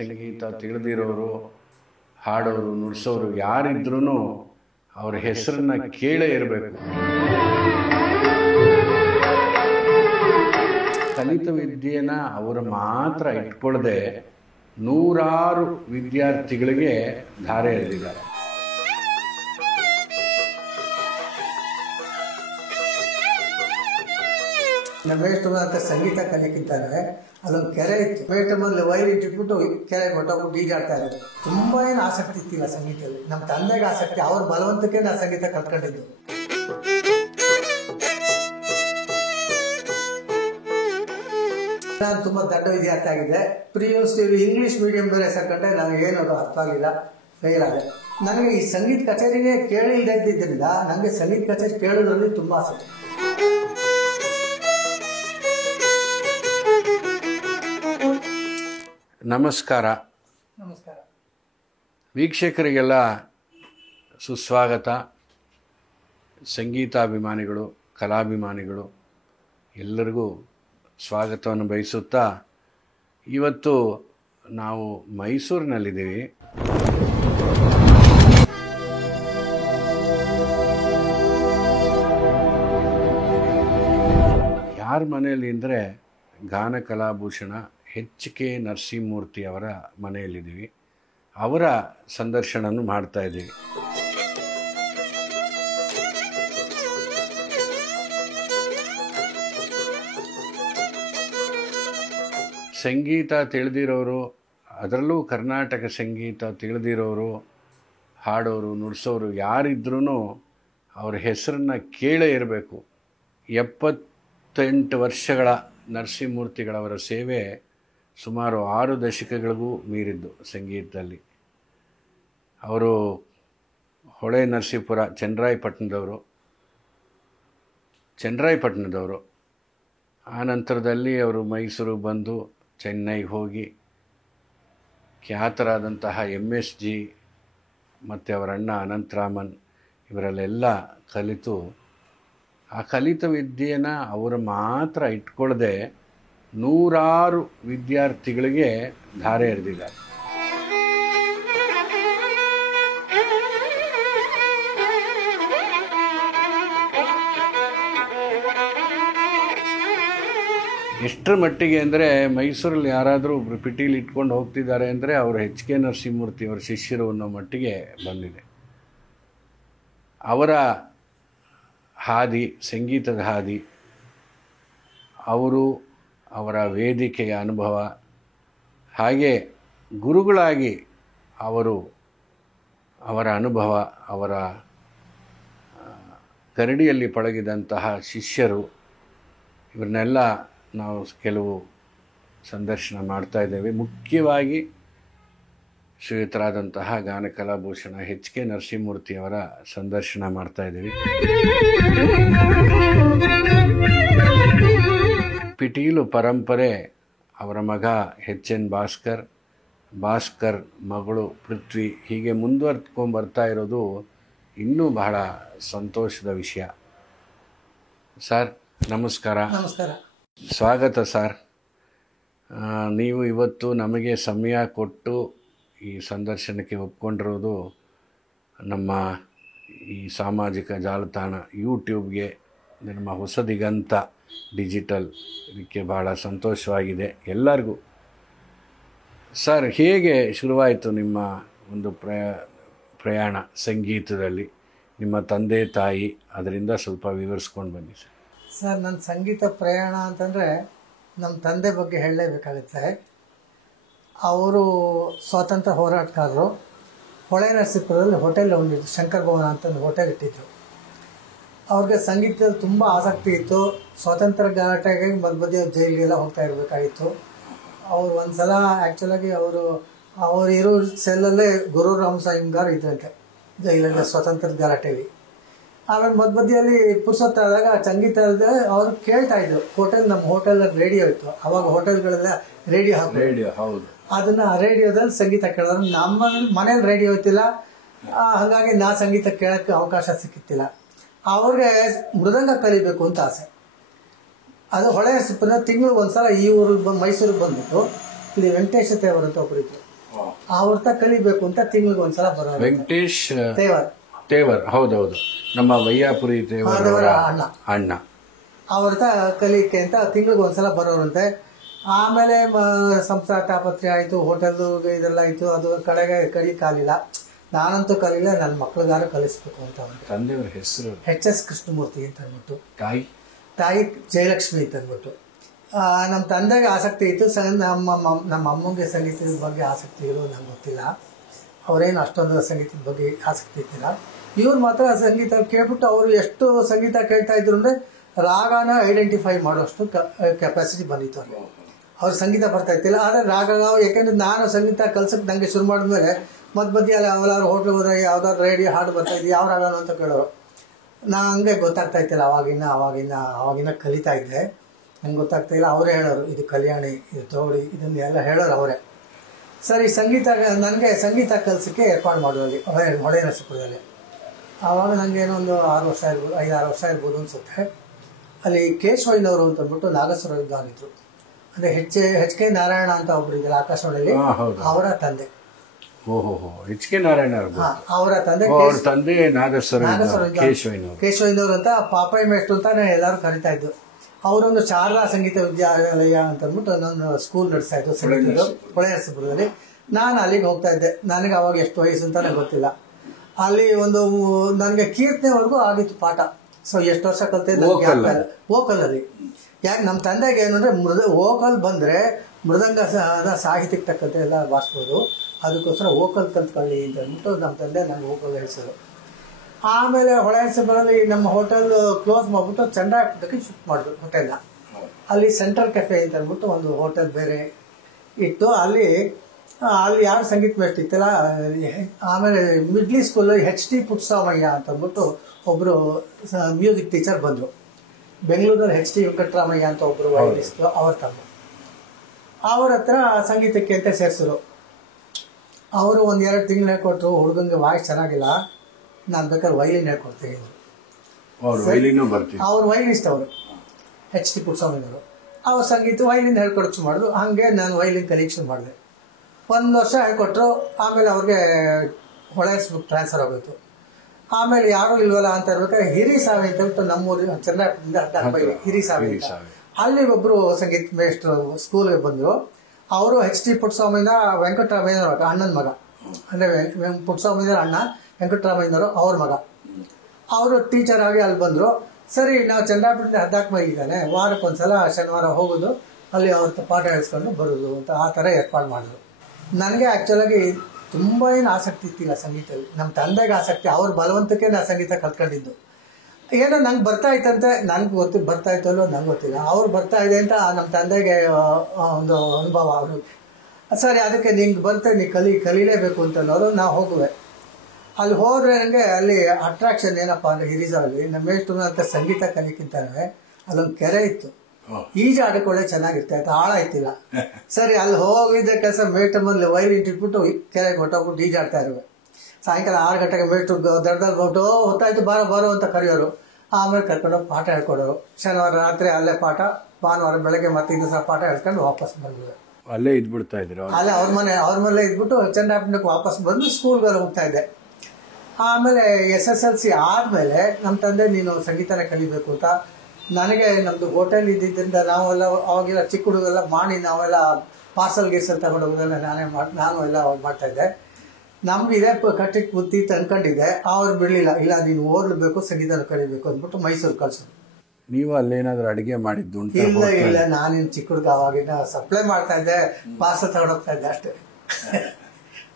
ಸಂಗೀತ ತಿಳಿದಿರೋರು, ಹಾಡೋರು, ನುಡಿಸೋರು ಯಾರಿದ್ರೂ ಅವ್ರ ಹೆಸರನ್ನ ಕೇಳೇ ಇರಬೇಕು. ಕಲಿತ ವಿದ್ಯೆನ ಅವರು ಮಾತ್ರ ಇಟ್ಕೊಳ್ಳದೆ ನೂರಾರು ವಿದ್ಯಾರ್ಥಿಗಳಿಗೆ ಧಾರೆ ಎರೆದಿದ್ದಾರೆ. ನಮ್ಮ ಅಂತ ಸಂಗೀತ ಕಲಿಯಕ್ಕಿಂತಾನೆ ಅಲ್ಲೊಂದು ಕೆರೆ ಇತ್ತು. ಬೇಟಮಲ್ಲಿ ವೈರ್ ಇಟ್ಬಿಟ್ಟು ಕೆರೆ ಹೊಟ್ಟೋಗ್ಬಿಟ್ಟು ಈಜಾಡ್ತಾ ಇರೋದು. ತುಂಬ ಏನು ಆಸಕ್ತಿ ಇತ್ತಿಲ್ಲ ಸಂಗೀತದಲ್ಲಿ. ನಮ್ಮ ತಂದೆಗೆ ಆಸಕ್ತಿ, ಅವ್ರ ಬಲವಂತಕ್ಕೆ ನಾನು ಸಂಗೀತ ಕಲ್ತ್ಕೊಂಡಿದ್ದು. ನಾನು ತುಂಬ ದೊಡ್ಡ ವಿದ್ಯಾರ್ಥಿ ಆಗಿದೆ. PUC ಇಂಗ್ಲೀಷ್ ಮೀಡಿಯಂ ಬೇರೆ ಸೇರ್ಕೊಂಡ್ರೆ ನನಗೆ ಏನದು ಅರ್ಥ ಆಗಲಿಲ್ಲ, ಫೇಲ್ ಆದೆ. ನನಗೆ ಈ ಸಂಗೀತ ಕಚೇರಿನೇ ಕೇಳಿಲ್ಲದೆ ಇದ್ದಿದ್ದರಿಂದ ನನಗೆ ಸಂಗೀತ ಕಚೇರಿ ಕೇಳೋದ್ರಲ್ಲಿ ತುಂಬ ಆಸಕ್ತಿ. ನಮಸ್ಕಾರ. ನಮಸ್ಕಾರ ವೀಕ್ಷಕರಿಗೆಲ್ಲ ಸುಸ್ವಾಗತ. ಸಂಗೀತಾಭಿಮಾನಿಗಳು, ಕಲಾಭಿಮಾನಿಗಳು ಎಲ್ಲರಿಗೂ ಸ್ವಾಗತವನ್ನು ಬಯಸುತ್ತಾ ಇವತ್ತು ನಾವು ಮೈಸೂರಿನಲ್ಲಿದ್ದೀವಿ. ಯಾರ ಮನೆಯಲ್ಲಿ ಅಂದರೆ ಗಾನ ಕಲಾಭೂಷಣ HK ನರಸಿಂಹಮೂರ್ತಿ ಅವರ ಮನೆಯಲ್ಲಿದ್ದೀವಿ. ಅವರ ಸಂದರ್ಶನವನ್ನು ಮಾಡ್ತಾ ಇದ್ದೀವಿ. ಸಂಗೀತ ತಿಳಿದಿರೋರು, ಅದರಲ್ಲೂ ಕರ್ನಾಟಕ ಸಂಗೀತ ತಿಳಿದಿರೋರು, ಹಾಡೋರು, ನುಡಿಸೋರು ಯಾರಿದ್ರೂ ಅವ್ರ ಹೆಸರನ್ನ ಕೇಳೇ ಇರಬೇಕು. 78 ವರ್ಷಗಳ ನರಸಿಂಹಮೂರ್ತಿಗಳವರ ಸೇವೆ ಸುಮಾರು 6 ದಶಕಗಳಿಗೂ ಮೀರಿದ್ದು ಸಂಗೀತದಲ್ಲಿ. ಅವರು ಹೊಳೆ ನರಸೀಪುರ ಚನ್ನರಾಯಪಟ್ಟಣದವರು. ಆ ನಂತರದಲ್ಲಿ ಅವರು ಮೈಸೂರು ಬಂದು ಚೆನ್ನೈಗೆ ಹೋಗಿ ಖ್ಯಾತರಾದಂತಹ MSG ಮತ್ತು ಅವರ ಅಣ್ಣ ಅನಂತರಾಮನ್ ಇವರಲ್ಲೆಲ್ಲ ಕಲಿತು ಆ ಕಲಿತ ವಿದ್ಯೆನ ಅವರು ಮಾತ್ರ ಇಟ್ಕೊಳ್ಳದೆ ನೂರಾರು ವಿದ್ಯಾರ್ಥಿಗಳಿಗೆ ಧಾರೆ ಎರೆದಿದ್ದಾರೆ. ಎಷ್ಟರ ಮಟ್ಟಿಗೆ ಅಂದರೆ ಮೈಸೂರಲ್ಲಿ ಯಾರಾದರೂ ಒಬ್ಬರು ಪಿಟೀಲಿ ಇಟ್ಕೊಂಡು ಹೋಗ್ತಿದ್ದಾರೆ ಅಂದರೆ ಅವರು HK ನರಸಿಂಹಮೂರ್ತಿ ಅವರ ಶಿಷ್ಯರು ಅನ್ನೋ ಮಟ್ಟಿಗೆ ಬಂದಿದೆ. ಅವರ ಹಾದಿ, ಸಂಗೀತದ ಹಾದಿ, ಅವರ ವೇದಿಕೆಯ ಅನುಭವ, ಹಾಗೆ ಗುರುಗಳಾಗಿ ಅವರ ಅನುಭವ, ಅವರ ಕರಡಿಯಲ್ಲಿ ಪಳಗಿದಂತಹ ಶಿಷ್ಯರು, ಇವರನ್ನೆಲ್ಲ ನಾವು ಕೆಲವು ಸಂದರ್ಶನ ಮಾಡ್ತಾ ಇದ್ದೇವೆ. ಮುಖ್ಯವಾಗಿ ಶ್ರೀಯುತರಾದಂತಹ ಗಾನ ಕಲಾಭೂಷಣ HK ನರಸಿಂಹಮೂರ್ತಿ ಅವರ ಸಂದರ್ಶನ ಮಾಡ್ತಾ ಇದ್ದೀವಿ. ಪಿಟೀಲು ಪರಂಪರೆ ಅವರ ಮಗ HN ಭಾಸ್ಕರ್ ಮಗಳು ಪೃಥ್ವಿ, ಹೀಗೆ ಮುಂದುವರ್ತ್ಕೊಂಡು ಬರ್ತಾ ಇರೋದು ಇನ್ನೂ ಬಹಳ ಸಂತೋಷದ ವಿಷಯ. ಸರ್ ನಮಸ್ಕಾರ. ನಮಸ್ಕಾರ. ಸ್ವಾಗತ ಸರ್. ನೀವು ಇವತ್ತು ನಮಗೆ ಸಮಯ ಕೊಟ್ಟು ಈ ಸಂದರ್ಶನಕ್ಕೆ ಒಪ್ಕೊಂಡಿರೋದು ನಮ್ಮ ಈ ಸಾಮಾಜಿಕ ಜಾಲತಾಣ ಯೂಟ್ಯೂಬ್ಗೆ, ನಮ್ಮ ಹೊಸ ದಿಗಂತ ಡಿಜಿಟಲ್, ಇದಕ್ಕೆ ಭಾಳ ಸಂತೋಷವಾಗಿದೆ ಎಲ್ಲರಿಗೂ. ಸರ್, ಹೇಗೆ ಶುರುವಾಯಿತು ನಿಮ್ಮ ಒಂದು ಪ್ರಯಾಣ ಸಂಗೀತದಲ್ಲಿ? ನಿಮ್ಮ ತಂದೆ ತಾಯಿ, ಅದರಿಂದ ಸ್ವಲ್ಪ ವಿವರಿಸ್ಕೊಂಡು ಬನ್ನಿ ಸರ್. ಸರ್, ನನ್ನ ಸಂಗೀತ ಪ್ರಯಾಣ ಅಂತಂದರೆ ನಮ್ಮ ತಂದೆ ಬಗ್ಗೆ ಹೇಳಲೇಬೇಕಾಗುತ್ತೆ. ಅವರು ಸ್ವಾತಂತ್ರ್ಯ ಹೋರಾಟಗಾರರು. ಹೊಳೆ ನರಸೀಪುರದಲ್ಲಿ ಹೋಟೆಲ್ ಒಂದಿತ್ತು, ಶಂಕರ್ ಭವನ ಅಂತ ಒಂದು ಹೋಟೆಲ್ ಇಟ್ಟಿದ್ರು. ಅವ್ರಿಗೆ ಸಂಗೀತದಲ್ಲಿ ತುಂಬ ಆಸಕ್ತಿ ಇತ್ತು. ಸ್ವಾತಂತ್ರ್ಯ ಗಲಾಟೆಗೆ ಮಧ್ಯೆ ಜೈಲಿಗೆಲ್ಲ ಹೋಗ್ತಾ ಇರಬೇಕಾಗಿತ್ತು. ಅವ್ರು ಒಂದು ಸಲ ಆ್ಯಕ್ಚುಲಾಗಿ ಅವರು ಇರೋ ಸೆಲ್ಲಲ್ಲೇ ಗುರು ರಾಮಸಾಯಿಂಗಾರ್ ಇದ್ರಂತೆ ಜೈಲಲ್ಲಿ, ಸ್ವಾತಂತ್ರ್ಯ ಗಲಾಟೆಯಲ್ಲಿ. ಆಮೇಲೆ ಮಧ್ಯದಲ್ಲಿ ಪುರ್ಸೊತ್ತಾದಾಗ ಸಂಗೀತದ ಅವರು ಕೇಳ್ತಾ ಇದ್ರು. ನಮ್ಮ ಹೋಟೆಲ್ ರೇಡಿಯೋ ಇತ್ತು ಅವಾಗ, ಹೋಟೆಲ್ಗಳೆಲ್ಲ ರೇಡಿಯೋ ಹೌದು, ಅದನ್ನ ರೇಡಿಯೋದಲ್ಲಿ ಸಂಗೀತ ಕೇಳೋರು. ನಮ್ಮ ಮನೇಲಿ ರೇಡಿಯೋ ಇತ್ತಿಲ್ಲ, ಹಾಗಾಗಿ ನಾ ಸಂಗೀತ ಕೇಳೋಕ್ಕೆ ಅವಕಾಶ ಸಿಕ್ಕಿತ್ತಿಲ್ಲ. ಅವ್ರಿಗೆ ಮೃದಂಗ ಕಲಿಬೇಕು ಅಂತ ಆಸೆ. ಅದು ಹೊಳೆ ತಿಂಗಳು ಒಂದ್ಸಲ ಈ ಊರಿಗೆ ಮೈಸೂರಿಗೆ ಬಂದ್ಬಿಟ್ಟು ಇಲ್ಲಿ ವೆಂಕಟೇಶ ತೇವರು ಅಂತ ಒಬ್ಬರಿದ್ರು, ಅವ್ರ ತ ಕಲಿಬೇಕು ಅಂತ ತಿಂಗಳಿಗೆ ಒಂದ್ಸಲ ಬರೋರು. ವೆಂಕಟೇಶ್ ತೇವರ್ ತೇವರ್, ಹೌದೌದು, ನಮ್ಮ ವೈಯಾಪುರಿ ತೇವರ್ ಅವರ ಅಣ್ಣ. ಅವ್ರ ತ ಕಲಿಕೆ ಅಂತ ತಿಂಗಳಿಗೆ ಒಂದ್ಸಲ ಬರೋರಂತೆ. ಆಮೇಲೆ ಸಂಸಾರ ತಾಪತ್ರೆ ಆಯಿತು, ಹೋಟೆಲ್ದು ಇದೆಲ್ಲ ಆಯಿತು. ಅದು ಕಡೆಗೆ ಕಲಿಯಕ್ಕಾಗಲಿಲ್ಲ. ನಾನಂತೂ ಕಲಿಲ್ಲ, ನನ್ನ ಮಕ್ಳಿಗಾರು ಕಲಿಸ್ಬೇಕು ಅಂತ. ತಂದೆಯವರ ಹೆಸರು HS ಕೃಷ್ಣಮೂರ್ತಿ ಅಂತ ಅಂದ್ಬಿಟ್ಟು, ತಾಯಿ ಜಯಲಕ್ಷ್ಮಿ ಅಂತ ಅಂದ್ಬಿಟ್ಟು. ನಮ್ಮ ತಂದೆಗೆ ಆಸಕ್ತಿ ಇತ್ತು. ನಮ್ಮ ಅಮ್ಮಂಗೆ ಸಂಗೀತದ ಬಗ್ಗೆ ಆಸಕ್ತಿಗಳು ನಂಗೆ ಗೊತ್ತಿಲ್ಲ. ಅವರೇನು ಅಷ್ಟೊಂದು ಸಂಗೀತದ ಬಗ್ಗೆ ಆಸಕ್ತಿ ಇದ್ದಿಲ್ಲ. ಇವ್ರು ಮಾತ್ರ ಸಂಗೀತ ಕೇಳ್ಬಿಟ್ಟು ಅವರು ಎಷ್ಟು ಸಂಗೀತ ಕೇಳ್ತಾ ಇದ್ರು ಅಂದರೆ ರಾಗನ ಐಡೆಂಟಿಫೈ ಮಾಡೋಷ್ಟು ಕೆಪಾಸಿಟಿ ಬಂದಿತ್ತು ಅವ್ರಿಗೆ. ಅವ್ರು ಸಂಗೀತ ಬರ್ತಾ ಇತ್ತಿಲ್ಲ, ಆದರೆ ರಾಗ, ಯಾಕೆಂದರೆ ನಾನು ಸಂಗೀತ ಕಲ್ಸಕ್ಕೆ ನನಗೆ ಶುರು ಮಾಡಿದ್ಮೇಲೆ ಮಧ್ಯ ಅಲ್ಲಿ ಯಾವ್ದಾದ್ರು ಹೋಟ್ಲಿಗೆ ಹೋದಾಗ ಯಾವ್ದಾದ್ರು ರೇಡಿಯೋ ಹಾಡು ಬರ್ತಾ ಇದ್ದು ಯಾವ ರಾಗನು ಅಂತ ಕೇಳೋರು. ಹಂಗೆ ಗೊತ್ತಾಗ್ತಾ ಇತ್ತಿಲ್ಲ. ಅವಾಗಿನ ಕಲಿತಾ ಇದ್ದೆ, ನಂಗೆ ಗೊತ್ತಾಗ್ತಾ ಇಲ್ಲ. ಅವರೇ ಹೇಳೋರು, ಇದು ಕಲ್ಯಾಣಿ, ಇದು ತೋಡಿ, ಇದನ್ನೆಲ್ಲ ಹೇಳೋರು ಅವರೇ. ಸರಿ, ನನಗೆ ಸಂಗೀತ ಕಲಿಸೋಕ್ಕೆ ಏರ್ಪಾಡು ಮಾಡೋಲ್ಲಿ ಹೊಳೆ ನರಸೀಪುರದಲ್ಲಿ. ಆವಾಗ ನನಗೇನೋ ಒಂದು 6 ವರ್ಷ ಇರ್ಬೋದು, 5-6 ವರ್ಷ ಇರ್ಬೋದು ಅನಿಸುತ್ತೆ. ಅಲ್ಲಿ ಕೇಶವಯ್ಯನವರು ಅಂತ ಅಂದ್ಬಿಟ್ಟು ನಾಗೇಶ್ವರ ವಿದ್ವಾನಿದ್ರು. ಅಂದರೆ HK ನಾರಾಯಣ ಅಂತ ಒಬ್ಬರು ಇದ್ದಾರೆ ಆಕಾಶವಾಣಿಯಲ್ಲಿ, ಅವರ ತಂದೆ. HK ನಾರಾಯಣ ಅವರ ತಂದೆ ನಾಗೇಶ್ವರ ಕೇಶವಯ್ಯನವರು ಅಂತ ಪಾಪಯ್ಯ ಮೇಷ್ಟ್ರು ಅಂತ ಎಲ್ಲರೂ ಕರಿತಾ ಇದ್ದು. ಅವರೊಂದು ಶಾರದಾ ಸಂಗೀತ ವಿದ್ಯಾಲಯ ಅಂತ ಅಂದ್ಬಿಟ್ಟು ನಾನು ಸ್ಕೂಲ್ ನಡೆಸ್ತಾ ಇದ್ದು ಸಂಗೀತದ್ದು ಹೊಳೆ ನರಸೀಪುರದಲ್ಲಿ. ನಾನು ಅಲ್ಲಿಗೆ ಹೋಗ್ತಾ ಇದ್ದೆ. ನನಗೆ ಅವಾಗ ಎಷ್ಟು ವಯಸ್ಸು ಅಂತಾನೆ ಗೊತ್ತಿಲ್ಲ. ಅಲ್ಲಿ ನನಗೆ ಕೀರ್ತನೆವರೆಗೂ ಆಗಿತ್ತು ಪಾಠ. ಸೊ ಎಷ್ಟು ವರ್ಷ ಕಲಿತೆ ವೋಕಲಲ್ಲಿ. ಯಾಕೆ ನಮ್ಮ ತಂದೆಗೆ ಏನು ಅಂದರೆ ವೋಕಲ್ ಬಂದರೆ ಮೃದಂಗ ಸಾಹಿತ್ಯಕ್ಕೆ ತಕ್ಕಂತೆ ಎಲ್ಲ ಬಾರಿಸ್ಬೋದು, ಅದಕ್ಕೋಸ್ಕರ ವೋಕಲ್ ಕಲ್ತ್ಕೊಳ್ಳಿ ಅಂತ ಅಂದ್ಬಿಟ್ಟು ನಮ್ಮ ತಂದೆ ನನಗೆ ವೋಕಲ್ ಹೇಳಿಸೋರು. ಆಮೇಲೆ ಹೊಳೆ ನರಸೀಪುರದಲ್ಲಿ ನಮ್ಮ ಹೋಟೆಲ್ ಕ್ಲೋಸ್ ಮಾಡಿಬಿಟ್ಟು ಚಂದ್ರಾಯಪಟ್ಟಣಕ್ಕೆ ಶಿಫ್ಟ್ ಮಾಡಿದ್ರು ಹೋಟೆಲ್ನ. ಅಲ್ಲಿ ಸೆಂಟ್ರಲ್ ಕೆಫೆ ಅಂತ ಅಂದ್ಬಿಟ್ಟು ಒಂದು ಹೋಟೆಲ್ ಬೇರೆ ಇತ್ತು. ಅಲ್ಲಿ ಯಾರು ಸಂಗೀತ ಮೇಷ್ಟ್ರು ಇತ್ತಲ್ಲ. ಆಮೇಲೆ ಮಿಡ್ಲಿ ಸ್ಕೂಲ್ HT ಪುಟ್ಟಸ್ವಾಮಯ್ಯ ಅಂತ ಅಂದ್ಬಿಟ್ಟು ಒಬ್ಬರು ಮ್ಯೂಸಿಕ್ ಟೀಚರ್ ಬಂದರು. ಬೆಂಗಳೂರಲ್ಲಿ HT ವೆಂಕಟರಾಮಯ್ಯ ಅಂತ ಒಬ್ಬರು ವಯಲಿಸ್ಟು, ಅವ್ರ ತಮ್ಮ. ಅವ್ರ ಹತ್ರ ಸಂಗೀತಕ್ಕೆ ಅಂತ ಸೇರಿಸಿದ್ರು. ಅವರು 1-2 ತಿಂಗಳು ಹೇಳ್ಕೊಟ್ರು. ಹುಡುಗಂಗೆ ವಾಯ್ಸ್ ಚೆನ್ನಾಗಿಲ್ಲ, ನಾನು ಬೇಕಾದ್ರೆ ವೈಲಿನ್ ಹೇಳ್ಕೊಡ್ತೀನಿ. ಅವ್ರು ವೈಲಿಸ್ಟ್, ಅವರು HT ಪುಟ್ಟಸ್ವಾಮಿಯವರು. ಅವ್ರ ಸಂಗೀತ ವೈಲಿನ್ ಹೇಳ್ಕೊಡೋಕೆ ಮಾಡಿದ್ರು. ಹಾಗೆ ನಾನು ವೈಲಿನ್ ಕಲೆಕ್ಷನ್ ಮಾಡಿದೆ. 1 ವರ್ಷ ಹೇಳ್ಕೊಟ್ರು. ಆಮೇಲೆ ಅವ್ರಿಗೆ ಹೊಳೆ ಟ್ರಾನ್ಸ್ಫರ್ ಆಗೋಯ್ತು. ಆಮೇಲೆ ಯಾರೂ ಇಲ್ವಲ್ಲ ಅಂತ ಇರ್ಬೇಕಾದ್ರೆ ಹಿರಿಸಾವಿ ಅಂತ ಹೇಳ್ಬಿಟ್ಟು ನಮ್ಮೂರು ಚಂದ್ರಾಯಪಟ್ಟಣದಿಂದ 10 ಮೈಲಿ ಹಿರಿಸಾವಿ. ಅಲ್ಲಿಗೊಬ್ಬರು ಸಂಗೀತ ಮೇಷ್ಟ್ರು ಸ್ಕೂಲ್ಗೆ ಬಂದರು. ಅವರು HT ಪುಟ್ಟಸ್ವಾಮಿಯಿಂದ ವೆಂಕಟರಾಮಯ್ಯನವ್ರ ಅಣ್ಣನ ಮಗ, ಅಂದರೆ ಪುಟ್ಟಸ್ವಾಮಿಯವ್ರ ಅಣ್ಣ ವೆಂಕಟರಾಮಯ್ಯನವರು ಅವ್ರ ಮಗ. ಅವರು ಟೀಚರ್ ಆಗಿ ಅಲ್ಲಿ ಬಂದರು. ಸರಿ, ನಾವು ಚಂದ್ರಾಯಪಟ್ಟಣದಿಂದ 14 ಮೈಲಿ ಇದ್ದಾನೆ, ವಾರಕ್ಕೊಂದ್ಸಲ ಶನಿವಾರ ಹೋಗೋದು, ಅಲ್ಲಿ ಅವ್ರ ಪಾಠ ಹೇಳಿಸ್ಕೊಂಡು ಬರೋದು ಅಂತ ಆ ಥರ ಏರ್ಪಾಡು ಮಾಡಿದ್ರು. ನನಗೆ ಆ್ಯಕ್ಚುಲಾಗಿ ತುಂಬ ಏನು ಆಸಕ್ತಿ ಇತ್ತಿಲ್ಲ ಸಂಗೀತದಲ್ಲಿ. ನಮ್ಮ ತಂದೆಗೆ ಆಸಕ್ತಿ, ಅವ್ರ ಬಲವಂತಕ್ಕೆ ನಾನು ಸಂಗೀತ ಕಲ್ತ್ಕೊಂಡಿದ್ದು. ಏನೋ ನಂಗೆ ಬರ್ತಾ ಇತ್ತಂತೆ, ನನಗೆ ಬರ್ತಾ ಇತ್ತಲ್ಲೋ ನಂಗೆ ಗೊತ್ತಿಲ್ಲ. ಅವ್ರು ಬರ್ತಾ ಇದೆ ಅಂತ ನಮ್ಮ ತಂದೆಗೆ ಒಂದು ಅನುಭವ. ಅವರು ಸರಿ, ಅದಕ್ಕೆ ನಿಂಗೆ ಬರ್ತಾ ನೀ ಕಲೀಲೇಬೇಕು ಅಂತ ಅನ್ನೋರು. ನಾವು ಹೋಗುವೆ. ಅಲ್ಲಿ ಹೋದರೆ ನನಗೆ ಅಲ್ಲಿ ಅಟ್ರಾಕ್ಷನ್ ಏನಪ್ಪ ಅಂದರೆ ಹಿರಿಸಾವಲ್ಲಿ ನಮ್ಮ ಎಷ್ಟು ಅಂತ ಸಂಗೀತ ಕಲಿಕ್ಕಿಂತಲೇ ಅಲ್ಲೊಂದು ಕೆರೆ ಇತ್ತು. ಈಜು ಆಡಿಕೊಳ್ಳೆ ಚೆನ್ನಾಗಿರ್ತಾ ಇತ್ತು, ಆಳ ಇತ್ತಿಲ್ಲ. ಸರಿ, ಅಲ್ಲಿ ಹೋಗಿದ್ದ ಕೆಲಸ ಮೇಟಮಲ್ಲಿ ವೈಲಿನ್ ಇಟ್ಬಿಟ್ಟು ಕೆರೆಗೆ ಹೊಟ್ಟೋಗ್ಬಿಟ್ಟು ಈಜಾಡ್ತಾ ಇರುವೆ. ಸಾಯಂಕಾಲ 6 ಗಂಟೆಗೆ ಮೇಟ್ರು ದಡದಲ್ಲಿ ಬಿಟ್ಟು ಹೊತ್ತಾಯ್ತು ಬಾರೋ ಅಂತ ಕರೆಯೋರು. ಆಮೇಲೆ ಕರ್ಕೊಂಡೋಗಿ ಪಾಠ ಹೇಳ್ಕೊಡೋರು. ಶನಿವಾರ ರಾತ್ರಿ ಅಲ್ಲೇ ಪಾಠ, ಭಾನುವಾರ ಬೆಳಗ್ಗೆ ಮತ್ತೆ ಇನ್ನೂ ಸಹ ಪಾಠ ಹೇಳ್ಕೊಂಡು ವಾಪಸ್ ಬಂದಿವೆ. ಅಲ್ಲೇ ಇದ್ಬಿಡ್ತಾ ಇದ್ರು. ಅಲ್ಲೇ ಅವ್ರ ಮನೆ ಇದ್ಬಿಟ್ಟು ಚಂದ್ರಾಯಪಟ್ಟಣಕ್ಕೆ ವಾಪಸ್ ಬಂದು ಸ್ಕೂಲ್ಗೆಲ್ಲ ಹೋಗ್ತಾ ಇದ್ದೆ. ಆಮೇಲೆ SSLC ಆದಮೇಲೆ ನಮ್ಮ ತಂದೆ ನೀನು ಸಂಗೀತನ ಕಲಿಬೇಕು ಅಂತ. ನನಗೆ ನಮ್ಮದು ಹೋಟೆಲ್ ಇದ್ದಿದ್ದರಿಂದ ನಾವೆಲ್ಲ ಅವಾಗೆಲ್ಲ ಚಿಕ್ಕ ಹುಡುಗೆಲ್ಲ ಮಾಡಿ ನಾವೆಲ್ಲ ಪಾರ್ಸಲ್ ಗೀಸಲ್ ತಗೊಂಡೋಗೋದೆಲ್ಲ ನಾನು ಎಲ್ಲ ಮಾಡ್ತಾಯಿದ್ದೆ. ನಮ್ಗೆ ಇದೇ ಕಟ್ಟಿಟ್ಟು ಬುತ್ತಿ ತಂದ್ಕೊಂಡಿದ್ದೆ. ಅವ್ರು ಬಿಡಲಿಲ್ಲ, ಇಲ್ಲ ನೀನು ಓದಲೇಬೇಕು, ಸಂಗೀತನ ಕಲಿಬೇಕು ಅಂದ್ಬಿಟ್ಟು ಮೈಸೂರು ಕಳ್ಸೋದು. ನೀವು ಅಲ್ಲೇನಾದರೂ ಅಡುಗೆ ಮಾಡಿದ್ದು? ಇಲ್ಲ, ನಾನಿನ್ನು ಚಿಕ್ಕ ಹುಡುಗ ಅವಾಗಿನ ಸಪ್ಲೈ ಮಾಡ್ತಾಯಿದ್ದೆ, ಪಾರ್ಸಲ್ ತಗೊಂಡೋಗ್ತಾ ಇದ್ದೆ,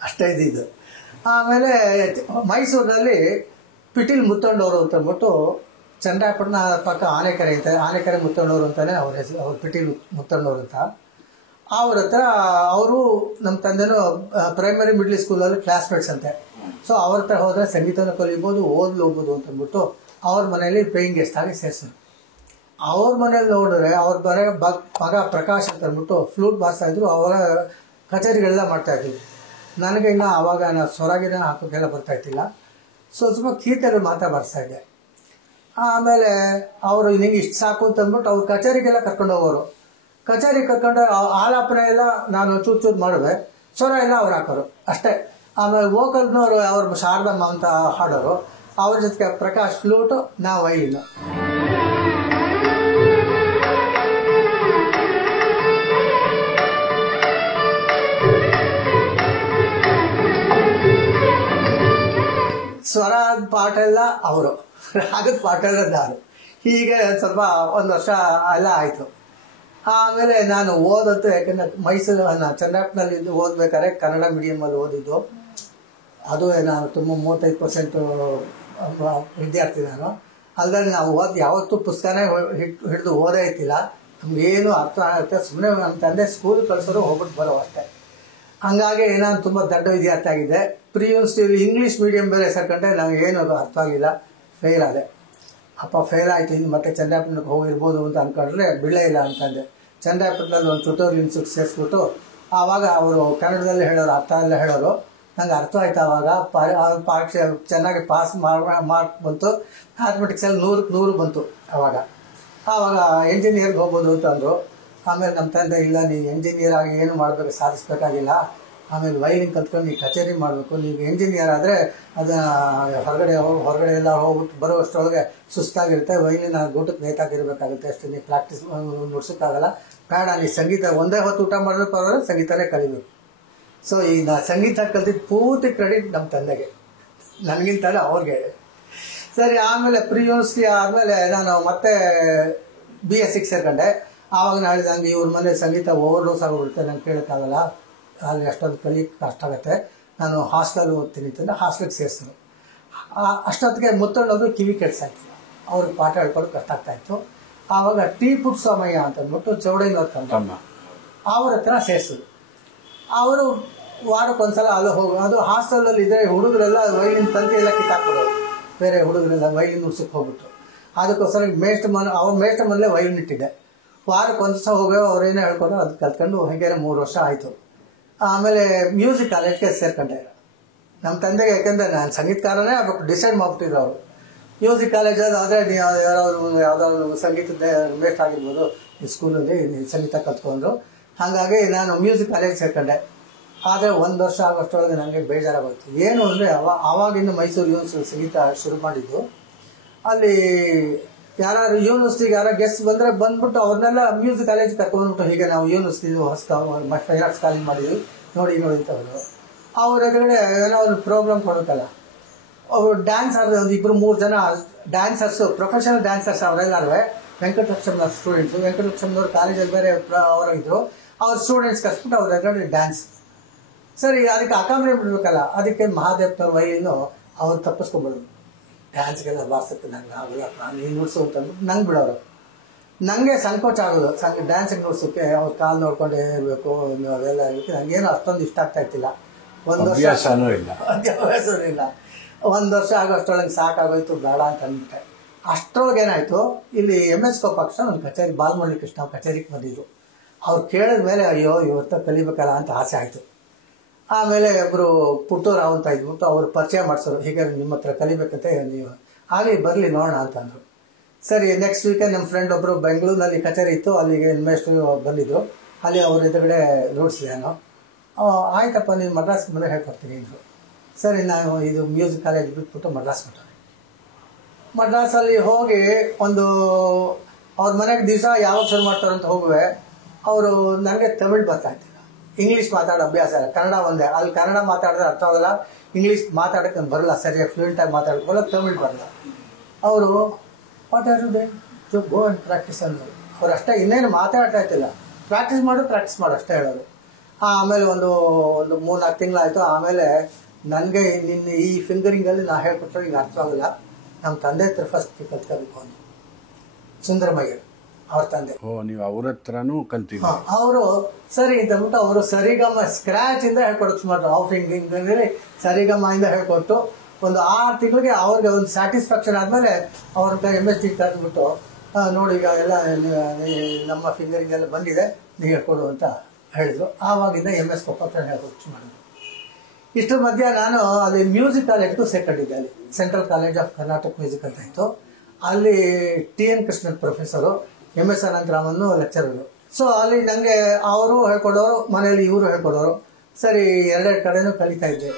ಅಷ್ಟೇ ಇದ್ದಿದ್ದು. ಆಮೇಲೆ ಮೈಸೂರಿನಲ್ಲಿ ಪಿಟೀಲ್ ಮುತ್ತಣ್ಣವರು ಅಂತಂದ್ಬಿಟ್ಟು, ಚಂದ್ರಾಯಪಟ್ಟಣ ಪಕ್ಕ ಆನೆಕೆರೆ ಅಂತ, ಆನೆಕೆರೆ ಮುತ್ತಣ್ಣವರು ಅಂತಲೇ ಅವ್ರ ಹೆಸರು, ಅವ್ರು ಪಿಟೀಲ್ ಮುತ್ತಣ್ಣವರು ಅಂತ. ಅವ್ರ ಹತ್ರ ಅವರು ನಮ್ಮ ತಂದೆನೂ ಪ್ರೈಮರಿ ಮಿಡ್ಲ್ ಸ್ಕೂಲಲ್ಲಿ ಕ್ಲಾಸ್ಮೇಟ್ಸ್ ಅಂತೆ. ಸೊ ಅವ್ರ ಹತ್ರ ಹೋದರೆ ಸಂಗೀತನ ಕಲಿಬೋದು, ಹೋಗ್ಬೋದು ಅಂತಂದ್ಬಿಟ್ಟು ಅವ್ರ ಮನೇಲಿ ಪೇಯಿಂಗ್ ಗೆಸ್ಟ್ ಆಗಿ ಸೇರಿಸಿದ್ರು. ಅವ್ರ ಮನೇಲಿ ನೋಡಿದ್ರೆ ಅವ್ರ ಮಗ ಪ್ರಕಾಶ್ ಅಂತ ಅಂದ್ಬಿಟ್ಟು ಫ್ಲೂಟ್ ಬಾರಿಸ್ತಾಯಿದ್ರು. ಅವರ ಕಚೇರಿಗಳೆಲ್ಲ ಮಾಡ್ತಾಯಿದ್ರು. ನನಗೆ ಇನ್ನು ಆವಾಗ ನಾನು ಸ್ವರಾಗಿನ ಹಾಕೋಕ್ಕೆಲ್ಲ ಬರ್ತಾಯಿತ್ತಿಲ್ಲ. ಸ್ವಲ್ಪ ಕೀರ್ತನೆಗಳು ಮಾತ್ರ ಬಾರಿಸ್ತಾಯಿದ್ದೆ. ಆಮೇಲೆ ಅವರು ನಿಂಗೆ ಇಷ್ಟು ಸಾಕು ಅಂತಂದ್ಬಿಟ್ಟು ಅವ್ರ ಕಚೇರಿಗೆಲ್ಲ ಕರ್ಕೊಂಡು ಹೋಗೋರು. ಕಚೇರಿ ಕರ್ಕೊಂಡು ಆಲಾಪನೆ ಎಲ್ಲ ನಾನು ಚೂರು ಮಾಡುವೆ. ಸ್ವರ ಎಲ್ಲ ಅವ್ರು ಹಾಕೋರು ಅಷ್ಟೇ. ಆಮೇಲೆ ವೋಕಲ್ನವರು ಅವ್ರ ಶಾರದಮ್ಮ ಅಂತ ಹಾಡೋರು, ಅವ್ರ ಜೊತೆಗೆ ಪ್ರಕಾಶ್ ಫ್ಲೂಟು, ನಾ ವೈಲಿನು. ಸ್ವರದ ಪಾಠ ಎಲ್ಲ ಅವರು, ರಾಗದ ಪಾಠ ಎಲ್ಲ ನಾನು. ಹೀಗೆ ಸ್ವಲ್ಪ ಒಂದು ವರ್ಷ ಎಲ್ಲ ಆಯಿತು. ಆಮೇಲೆ ನಾನು ಓದತ್ತು, ಯಾಕೆಂದರೆ ಮೈಸೂರು ಚನ್ನಪ್ಪನಲ್ಲಿ ಓದ್ಬೇಕಾದ್ರೆ ಕನ್ನಡ ಮೀಡಿಯಮಲ್ಲಿ ಓದಿದ್ದು. ಅದು ನಾನು ತುಂಬ 35% ವಿದ್ಯಾರ್ಥಿ ನಾನು. ಅಲ್ಲದೆ ನಾವು ಯಾವತ್ತೂ ಪುಸ್ತಕನೇ ಹಿಡಿದು ಓದೇ ಇತ್ತಿಲ್ಲ. ನಮಗೇನು ಅರ್ಥ ಆಗುತ್ತೆ, ಸುಮ್ಮನೆ ನಮ್ಮ ತಂದೆ ಸ್ಕೂಲ್ ಕಳಿಸೋರು ಹೋಗ್ಬಿಟ್ಟು ಬರೋ ಅಷ್ಟೇ. ಹಾಗಾಗಿ ನಾನು ತುಂಬ ದೊಡ್ಡ ವಿದ್ಯಾರ್ಥಿ ಆಗಿದ್ದೆ. ಪ್ರಿ ಯೂನಿವರ್ಸಿಟಿಯಲ್ಲಿ ಇಂಗ್ಲೀಷ್ ಮೀಡಿಯಮ್ ಬೇರೆ ಸೇರ್ಕೊಂಡ್ರೆ ನನಗೇನು ಅದು ಅರ್ಥ ಆಗಿಲ್ಲ, ಫೇಲ್ ಆದೆ. ಅಪ್ಪ ಫೇಲ್ ಆಯಿತು, ಇನ್ನು ಮತ್ತೆ ಚನ್ನರಾಯಪಟ್ಟಣಕ್ಕೆ ಹೋಗಿರ್ಬೋದು ಅಂತ ಅಂದ್ಕೊಂಡ್ರೆ ಬಿಡಲೇ ಇಲ್ಲ ಅಂತಂದೆ. ಚನ್ನರಾಯಪಟ್ಟಣದಲ್ಲಿ ಒಂದು ಟ್ಯುಟೋರಿಯಲ್ ಇನ್ಸ್ಟಿಟ್ಯೂಟ್ ಸೇರಿಸ್ಬಿಟ್ಟು ಆವಾಗ ಅವರು ಕನ್ನಡದಲ್ಲಿ ಹೇಳೋರು, ಅರ್ಥ ಎಲ್ಲ ಹೇಳೋರು. ನಂಗೆ ಅರ್ಥ ಆಯ್ತು. ಆವಾಗ ಪರೀಕ್ಷೆ ಚೆನ್ನಾಗಿ ಪಾಸ್ ಮಾರ್ಕ್ ಬಂತು. ಮ್ಯಾಥಮೆಟಿಕ್ಸಲ್ಲಿ 100ಕ್ಕೆ 100 ಬಂತು. ಆವಾಗ ಎಂಜಿನಿಯರ್ಗೆ ಹೋಗ್ಬೋದು ಅಂತಂದರು. ಆಮೇಲೆ ನಮ್ಮ ತಂದೆ, ಇಲ್ಲ ನೀವು ಎಂಜಿನಿಯರ್ ಆಗಿ ಏನು ಮಾಡಬೇಕು, ಸಾಧಿಸ್ಬೇಕಾಗಿಲ್ಲ, ಆಮೇಲೆ ವೈಲಿನ್ ಕಲ್ತ್ಕೊಂಡು ನೀವು ಕಚೇರಿ ಮಾಡಬೇಕು, ನೀವು ಎಂಜಿನಿಯರ್ ಆದರೆ ಅದನ್ನು ಹೊರಗಡೆ ಎಲ್ಲ ಹೋಗ್ಬಿಟ್ಟು ಬರುವಷ್ಟರೊಳಗೆ ಸುಸ್ತಾಗಿರುತ್ತೆ, ವೈಲಿನ್ ಊಟಕ್ಕೆ ನೇತಾಗಿರಬೇಕಾಗುತ್ತೆ, ಅಷ್ಟೇ ನೀವು ಪ್ರಾಕ್ಟೀಸ್ ನುಡ್ಸೋಕ್ಕಾಗಲ್ಲ, ಬೇಡ ನೀವು ಸಂಗೀತ ಒಂದೇ ಹೊತ್ತು ಊಟ ಮಾಡಬೇಕು, ಪರವಾಗಿಲ್ಲ ಸಂಗೀತನೇ ಕಲಿಬೇಕು. ಸೊ ಈ ಸಂಗೀತ ಕಲ್ತಿದ್ದು ಪೂರ್ತಿ ಕ್ರೆಡಿಟ್ ನಮ್ಮ ತಂದೆಗೆ, ನನಗಿಂತಲೇ ಅವ್ರಿಗೆ. ಸರಿ, ಆಮೇಲೆ ಪ್ರಿ ಯೂನಿವರ್ಸಿಟಿ ಆದಮೇಲೆ ನಾನು ಮತ್ತೆ BSc ಸೇರ್ಕೊಂಡೆ. ಆವಾಗ ನಾನು ಹೇಳಿದಂಗೆ ಇವ್ರ ಮನೆ ಸಂಗೀತ ಓವರ್ಡೋಸ್ ಆಗಿಬಿಡುತ್ತೆ, ನಂಗೆ ಕೇಳೋಕ್ಕಾಗಲ್ಲ, ಅಲ್ಲಿ ಅಷ್ಟೊಂದು ಕಲಿಯೋಕ್ಕೆ ಕಷ್ಟ ಆಗುತ್ತೆ, ನಾನು ಹಾಸ್ಟೆಲ್ ಓದ್ತೀನಿ ಅಂತಂದರೆ ಹಾಸ್ಟೆಲ್ಗೆ ಸೇರಿಸಿದ್ರು. ಅಷ್ಟೊತ್ತಿಗೆ ಮುತ್ತಣ್ಣವರು ಕಿವಿ ಕೆಡ್ಸಾಯ್ತು, ಅವ್ರಿಗೆ ಪಾಠ ಹೇಳ್ಕೊಂಡು ಕಷ್ಟ ಆಗ್ತಾಯಿತ್ತು. ಆವಾಗ ಟಿ ಪುಟ್ಟಸ್ವಾಮಯ್ಯ ಅಂತಂದ್ಬಿಟ್ಟು ಚೌಡಯ್ಯನವ್ರ ತಮ್ಮ, ಅವ್ರ ಹತ್ರ ಸೇರಿಸಿದ್ರು. ಅವರು ವಾರಕ್ಕೊಂದ್ಸಲ ಅಲ್ಲಿ ಹೋಗಿ, ಅದು ಹಾಸ್ಟೆಲಲ್ಲಿ ಇದ್ದರೆ ಹುಡುಗರೆಲ್ಲ ವೈಲಿನ್ ತಂತಿ ಎಲ್ಲ ಕಿತ್ತಾಕ್ಬಿಡೋರು, ಬೇರೆ ಹುಡುಗರೆಲ್ಲ ವೈಲಿನ್ ನುಡ್ಸಕ್ಕೆ ಹೋಗ್ಬಿಟ್ಟು. ಅದಕ್ಕೋಸ್ಕರ ಅವ್ರ ಮೇಷ್ಟ್ರ ಮನೇಲೆ ವೈಲಿನ್ ಇಟ್ಟಿದ್ದೆ. ವಾರಕ್ಕೊಂದು ಸಹ ಹೋಗೋ ಅವ್ರೇನೇ ಹೇಳ್ಕೊಂಡು ಅದು ಕಲ್ತ್ಕೊಂಡು ಹೀಗೆ 3 ವರ್ಷ ಆಯಿತು. ಆಮೇಲೆ ಮ್ಯೂಸಿಕ್ ಕಾಲೇಜ್ಗೆ ಸೇರ್ಕೊಂಡೆ ನಮ್ಮ ತಂದೆಗೆ. ಯಾಕೆಂದರೆ ನಾನು ಸಂಗೀತಕಾರನೇ ಆಗ್ಬೇಕು ಡಿಸೈಡ್ ಮಾಡಿಬಿಟ್ಟಿದ್ರು ಅವರು. ಮ್ಯೂಸಿಕ್ ಕಾಲೇಜಲ್ಲಿ ಆದರೆ ನೀವು ಯಾವುದಾದ್ರು ಸಂಗೀತದ ಬೇಸ್ಟ್ ಆಗಿರ್ಬೋದು, ಈ ಸ್ಕೂಲಲ್ಲಿ ನೀವು ಸಂಗೀತ ಕಲ್ತ್ಕೊಂಡ್ರು. ಹಾಗಾಗಿ ನಾನು ಮ್ಯೂಸಿಕ್ ಕಾಲೇಜ್ ಸೇರ್ಕೊಂಡೆ. ಆದರೆ 1 ವರ್ಷ ಆಗೋಷ್ಟರೊಳಗೆ ನನಗೆ ಬೇಜಾರಾಗೋಯ್ತು. ಏನು ಅಂದರೆ ಆವಾಗಿಂದ ಮೈಸೂರು ಯೂನಿವರ್ಸಿಟಿ ಸಂಗೀತ ಶುರು ಮಾಡಿದ್ದು. ಅಲ್ಲಿ ಯಾರು ಯೂನಿವರ್ಸಿಟಿಗೆ ಯಾರೋ ಗೆಸ್ಟ್ ಬಂದರೆ ಬಂದ್ಬಿಟ್ಟು ಅವ್ರನ್ನೆಲ್ಲ ಮ್ಯೂಸಿಕ್ ಕಾಲೇಜ್ ಕರ್ಕೊಂಡ್ಬಿಟ್ಟು, ಹೀಗೆ ನಾವು ಯೂನಿವರ್ಸಿಟಿ ಫೈನ್ ಆರ್ಟ್ಸ್ ಕಾಲೇಜ್ ಮಾಡಿದ್ವಿ ನೋಡಿ ಅಂತವರು. ಅವ್ರ ಎದುರುಗಡೆ ಏನೋ ಒಂದು ಪ್ರೋಗ್ರಾಮ್ ಕೊಡೋಕ್ಕಲ್ಲ, ಅವರು ಡ್ಯಾನ್ಸ್ ಆಡಿದ್ರೆ ಒಂದು 2-3 ಜನ ಡ್ಯಾನ್ಸರ್ಸು, ಪ್ರೊಫೆಷನಲ್ ಡ್ಯಾನ್ಸರ್ಸ್ ಅವರೆಲ್ಲರೂ ವೆಂಕಟಲಕ್ಷ್ಮನ ಸ್ಟೂಡೆಂಟ್ಸು. ವೆಂಕಟಲಕ್ಷ್ಮನವ್ರು ಕಾಲೇಜಲ್ಲಿ ಬೇರೆ ಅವರಿದ್ದರು, ಅವ್ರ ಸ್ಟೂಡೆಂಟ್ಸ್ ಕರ್ಸ್ಬಿಟ್ಟು ಅವ್ರ ಎದುರುಗಡೆ ಡ್ಯಾನ್ಸ್. ಸರಿ, ಅದಕ್ಕೆ ಅಕಾಮಿಡೇಟ್ ಬಿಡಬೇಕಲ್ಲ, ಅದಕ್ಕೆ ಮಹಾದೇವ್ನವ್ರ ವೈಲಿನ್ನು ಅವ್ರು ತಪ್ಪಿಸ್ಕೊಬಿಡೋದು. ಡ್ಯಾನ್ಸ್ಗೆಲ್ಲ ಬಾರ್ಸಕ್ಕೆ ನಂಗೆ ಆಗಲ್ಲ, ನಾನು ಹಿಂಗೆ ನುಡ್ಸು ಅಂತಂದ್ಬಿಟ್ಟು ನಂಗೆ ಬಿಡೋರು. ನನಗೆ ಸಂಕೋಚ ಆಗೋದು ಡ್ಯಾನ್ಸಿಗೆ ನುಡ್ಸೋಕ್ಕೆ. ಅವ್ರ ಕಾಲು ನೋಡ್ಕೊಂಡೇ ಇರಬೇಕು, ಅವೆಲ್ಲ ಇರುತ್ತೆ. ನನಗೇನು ಅಷ್ಟೊಂದು ಇಷ್ಟ ಆಗ್ತಾ ಇರ್ತಿಲ್ಲ. 1 ವರ್ಷ ಅಭ್ಯಾಸನೂ ಇಲ್ಲ. 1 ವರ್ಷ ಆಗೋಷ್ಟರೊಳಗೆ ಸಾಕಾಗೋಯ್ತು, ಬೇಡ ಅಂತ ಅಂದ್ಬಿಟ್ಟೆ. ಅಷ್ಟರೊಳಗೆ ಏನಾಯಿತು, ಇಲ್ಲಿ MS ಕೋಪಾಕ್ಷ ಒಂದು ಕಚೇರಿ, ಬಾಲಮುರಳಿ ಕೃಷ್ಣ ಕಚೇರಿಗೆ ಬಂದಿದ್ರು. ಅವ್ರು ಕೇಳಿದ ಮೇಲೆ ಅಯ್ಯೋ ಇವತ್ತು ಕಲಿಬೇಕಲ್ಲ ಅಂತ ಆಸೆ ಆಯಿತು. ಆಮೇಲೆ ಒಬ್ಬರು ಪುಟ್ಟೂರಾವ್ ಅಂತ ಇದ್ಬಿಟ್ಟು ಅವ್ರು ಪರಿಚಯ ಮಾಡಿಸೋರು, ಹೀಗೆ ನಿಮ್ಮ ಹತ್ರ ಕಲಿಬೇಕಂತೆ, ನೀವು ಆಗಲಿ ಬರಲಿ ನೋಡೋಣ ಅಂತಂದರು. ಸರಿ, ನೆಕ್ಸ್ಟ್ ವೀಕೆ ನಮ್ಮ ಫ್ರೆಂಡ್ ಒಬ್ಬರು ಬೆಂಗಳೂರಿನಲ್ಲಿ ಕಚೇರಿ ಇತ್ತು, ಅಲ್ಲಿಗೆ ಮೇಷ್ಟ್ರು ಬಂದಿದ್ದರು. ಅಲ್ಲಿ ಅವ್ರ ಎದುರುಗಡೆ ನೋಡಿಸಿದೆ ನಾನು. ಆಯ್ತಪ್ಪ, ನೀವು ಮದ್ರಾಸ್ಗೆ ಬಂದರೆ ಹೇಳ್ಕೊಡ್ತೀನಿ ಅಂದರು. ಸರಿ, ನಾನು ಇದು ಮ್ಯೂಸಿಕ್ ಕಾಲೇಜ್ ಬಿಟ್ಬಿಟ್ಟು ಮದ್ರಾಸ್ ಬಿಟ್ಟೆ. ಮದ್ರಾಸಲ್ಲಿ ಹೋಗಿ ಒಂದು ಅವ್ರ ಮನೆಗೆ ದಿವಸ ಯಾವಾಗ ಶುರು ಮಾಡ್ತಾರಂತ ಹೋಗುವೆ. ಅವರು ನನಗೆ ತಮಿಳು ಬರ್ತಾಯಿತ್ತು, ಇಂಗ್ಲೀಷ್ ಮಾತಾಡೋ ಅಭ್ಯಾಸ ಇಲ್ಲ, ಕನ್ನಡ ಒಂದೇ. ಅಲ್ಲಿ ಕನ್ನಡ ಮಾತಾಡಿದ್ರೆ ಅರ್ಥ ಆಗಲ್ಲ, ಇಂಗ್ಲೀಷ್ ಮಾತಾಡೋಕ್ಕೆ ನಂಗೆ ಬರಲ್ಲ, ಸರಿಯಾಗಿ ಫ್ಲೂಯೆಂಟಾಗಿ ಮಾತಾಡೋಕ್ಕೆ ಬರಲ್ಲ, ತಮಿಳು ಬರಲ್ಲ. ಅವರು what are you doing to go and practise ಅಂದರು. ಅವ್ರು ಅಷ್ಟೇ, ಇನ್ನೇನು ಮಾತಾಡ್ತಾ ಇರ್ತಿಲ್ಲ, ಪ್ರಾಕ್ಟೀಸ್ ಮಾಡು ಅಷ್ಟೇ ಹೇಳೋರು. ಆಮೇಲೆ ಒಂದು 3-4 ತಿಂಗಳಾಯಿತು. ಆಮೇಲೆ ನನಗೆ ನಿನ್ನ ಈ ಫಿಂಗರಿಂಗಲ್ಲಿ ನಾ ಹೇಳ್ಕೊಟ್ರೆ ಈಗ ಅರ್ಥ ಆಗಲ್ಲ, ನಮ್ಮ ತಂದೆ ಹತ್ರ ಫಸ್ಟ್ ಕಲ್ತ್ಕೋಬೇಕು ಅಂತ. ಸುಂದರಮಯ್ಯ ಅವ್ರ ತಂದೆ. ನೀವು ಅವ್ರ ಹತ್ರನೂ ಕಲ್ತಿದ್ದ? ಅವರು ಸರಿ ಅಂತಂದ್ಬಿಟ್ಟು ಅವರು ಸರಿಗಮ ಸ್ಕ್ರ್ಯಾಚಿಂದ ಹೇಳ್ಕೊಡೋಕೆ ಮಾಡ್ರು. ಅವ್ರ ಹಿಂಗೆ ಸರಿಗಮದಿಂದ ಹೇಳ್ಕೊಟ್ಟು ಒಂದು 6 ತಿಂಗಳಿಗೆ ಅವ್ರಿಗೆ ಒಂದು ಸ್ಯಾಟಿಸ್ಫ್ಯಾಕ್ಷನ್ ಆದಮೇಲೆ ಅವ್ರಿಗೆ MSc ಕರೆದ್ಬಿಟ್ಟು, ನೋಡಿ ಈಗ ಎಲ್ಲ ನಮ್ಮ ಫಿಂಗರಿಂಗೆಲ್ಲ ಬಂದಿದೆ, ನೀವು ಹೇಳ್ಕೊಡು ಅಂತ ಹೇಳಿದ್ರು. ಆವಾಗಿಂದ MS ಕೋಪಾಕ್ಷ ಹೇಳ್ಕೊಟ್ಟು ಮಾಡಿದ್ರು. ಇಷ್ಟರ ಮಧ್ಯ ನಾನು ಅಲ್ಲಿ ಮ್ಯೂಸಿಕ್ ಕಾಲೇಜ್ಗೂ ಸೇರ್ಕೊಂಡಿದ್ದೆ. ಅಲ್ಲಿ central college of Karnataka music ಅಂತ ಇತ್ತು. ಅಲ್ಲಿ TN ಕೃಷ್ಣನ್ ಪ್ರೊಫೆಸರು, MS ಅನಂತರಾಮನ್ನು ಲೆಕ್ಚರರು. ಸೊ ಅಲ್ಲಿ ನನಗೆ ಅವರು ಹೇಳ್ಕೊಡೋರು, ಮನೆಯಲ್ಲಿ ಇವರು ಹೇಳ್ಕೊಡೋರು. ಸರಿ ಎರಡೆರಡು ಕಡೆನೂ ಕಲಿತಾ ಇದ್ದೆ.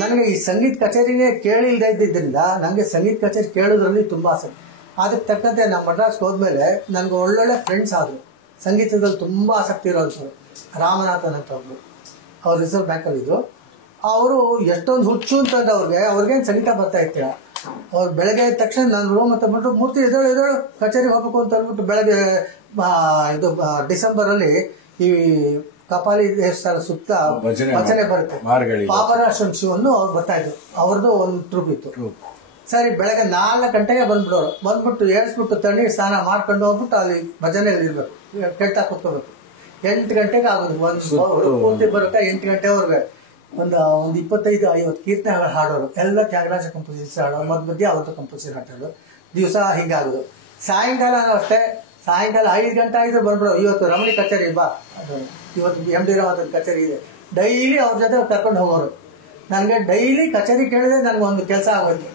ನನಗೆ ಈ ಸಂಗೀತ ಕಚೇರಿನೇ ಕೇಳಿಲ್ದೇ ಇದ್ದಿದ್ದರಿಂದ ನನಗೆ ಸಂಗೀತ ಕಚೇರಿ ಕೇಳೋದ್ರಲ್ಲಿ ತುಂಬ ಆಸಕ್ತಿ. ಅದಕ್ಕೆ ತಕ್ಕಂತೆ ನಾನು ಮಡ್ರಾಸ್ಗೆ ಹೋದ್ಮೇಲೆ ನನಗೆ ಒಳ್ಳೊಳ್ಳೆ ಫ್ರೆಂಡ್ಸ್ ಆದರು, ಸಂಗೀತದಲ್ಲಿ ತುಂಬ ಆಸಕ್ತಿ ಇರೋಂಥವ್ರು. ರಾಮನಾಥನ್ ಅಂತ ಒಬ್ಬರು, ಅವ್ರು ರಿಸರ್ವ್ ಬ್ಯಾಂಕಲ್ಲಿದ್ದರು. ಅವರು ಎಷ್ಟೊಂದು ಹುಚ್ಚು ಅಂತಂದು ಅವ್ರಿಗೇನು ಸಂಗೀತ ಬರ್ತಾ ಇರ್ತೀರ. ಅವ್ರು ಬೆಳಗ್ಗೆ ಎದ್ದ ತಕ್ಷಣ ನಾನು ರೂಮ್ ಅಂತ ಬಂದು ಮೂರ್ತಿ ಎದ್ದೇಳು ಕಚೇರಿ ಹೋಗ್ಬೇಕು ಅಂತ ಅಂದ್ಬಿಟ್ಟು ಬೆಳಗ್ಗೆ ಇದು ಡಿಸೆಂಬರಲ್ಲಿ ಈ ಕಪಾಲಿ ದೇವಸ್ಥಾನ ಸುತ್ತ ಭಜನೆ ಬರುತ್ತೆ, ಪಾಪನಾಶನ್ ಶಿವನ್ನು ಅವ್ರು ಬರ್ತಾ ಇದ್ರು. ಅವ್ರದ್ದು ಒಂದು ಟ್ರೂಪ್ ಇತ್ತು. ಸರಿ ಬೆಳಗ್ಗೆ 4 ಗಂಟೆಗೆ ಬಂದ್ಬಿಡೋರು. ಬಂದ್ಬಿಟ್ಟು ಏಳಿಸ್ಬಿಟ್ಟು ತಣ್ಣೀರು ಸ್ನಾನ ಮಾಡ್ಕೊಂಡು ಹೋಗ್ಬಿಟ್ಟು ಅಲ್ಲಿ ಭಜನೆಯಲ್ಲಿ ಇರ್ಬೇಕು, ಕೇಳ್ತಾ ಕೂತ್ಕೋಬೇಕು. 8 ಗಂಟೆಗೆ ಆಗೋದು. ಒಂದು ಪೂರ್ತಿ ಬರುತ್ತೆ 8 ಗಂಟೆವರೆಗೆ. ಒಂದು 25-50 ಕೀರ್ತನೆಗಳು ಹಾಡೋರು, ಎಲ್ಲ ತ್ಯಾಗರಾಜ ಕಂಪೋಸಿಷನ್ ಹಾಡೋರು, ಮಧ್ಯ ಅವತ್ತು ಕಂಪೋಸಿಷನ್ ಹಾಡೋರು. ದಿವಸ ಹಿಂಗಾಗೋದು. ಸಾಯಂಕಾಲನೂ ಅಷ್ಟೇ, ಸಾಯಂಕಾಲ 5 ಗಂಟೆ ಆಗಿದ್ರು ಬಂದ್ಬಿಡೋರು. ಇವತ್ತು ರಮಣಿ ಕಚೇರಿ ಬಾ, ಇವತ್ತು MD ರಾವ್ ಕಚೇರಿ ಇದೆ, ಡೈಲಿ ಅವ್ರ ಜೊತೆ ಕರ್ಕೊಂಡು ಹೋಗೋರು. ನನಗೆ ಡೈಲಿ ಕಚೇರಿ ಕೇಳಿದ್ರೆ ನನಗೊಂದು ಕೆಲಸ ಆಗೋಯ್ತು.